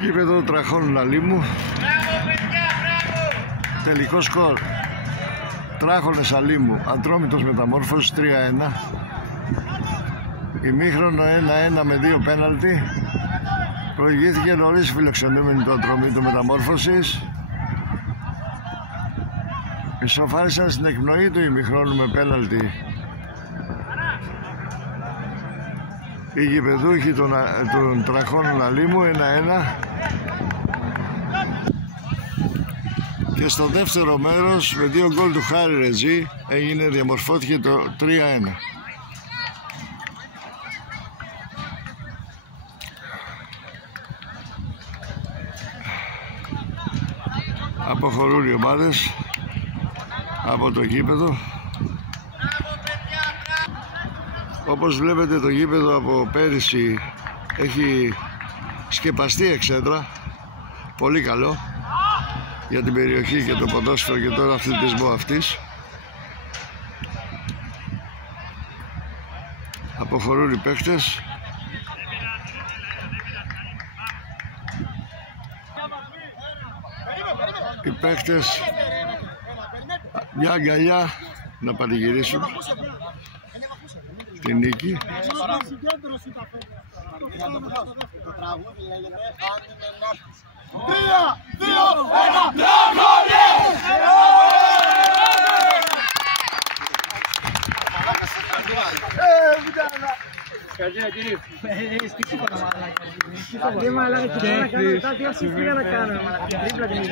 Γήπεδο Τραχών Αλήμου. Τελικό σκορ: Τράχονες Αλήμου, Ατρόμητος Μεταμόρφωσης 3-1. Ημίχρονο 1-1 με 2 πέναλτι. Προηγήθηκε νωρίς φιλοξενούμενη του Ατρομήτου Μεταμόρφωσης. Ισοφάρισαν στην εκπνοή του ημιχρόνου με πέναλτι οι γηπεδούχοι των Τραχών Αλήμου 1-1. Και στο δεύτερο μέρος με 2 γκολ του Χάρη Ρετζή διαμορφώθηκε το 3-1. Αποχωρούν οι ομάδες από το γήπεδο. Όπως βλέπετε, το γήπεδο από πέρυσι έχει σκεπαστεί εξέδρα. Πολύ καλό για την περιοχή και το ποδόσφαιρο και τον αθλητισμό αυτής. Αποχωρούν οι παίκτες. Οι παίκτες μια αγκαλιά να πανηγυρίσουν την νίκη.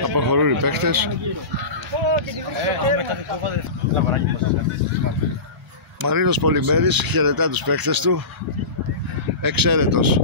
Αποχωρούν οι παίκτες. Μαρίνος Πολυμέρης χαιρετά τους παίκτες του. Εξαίρετος.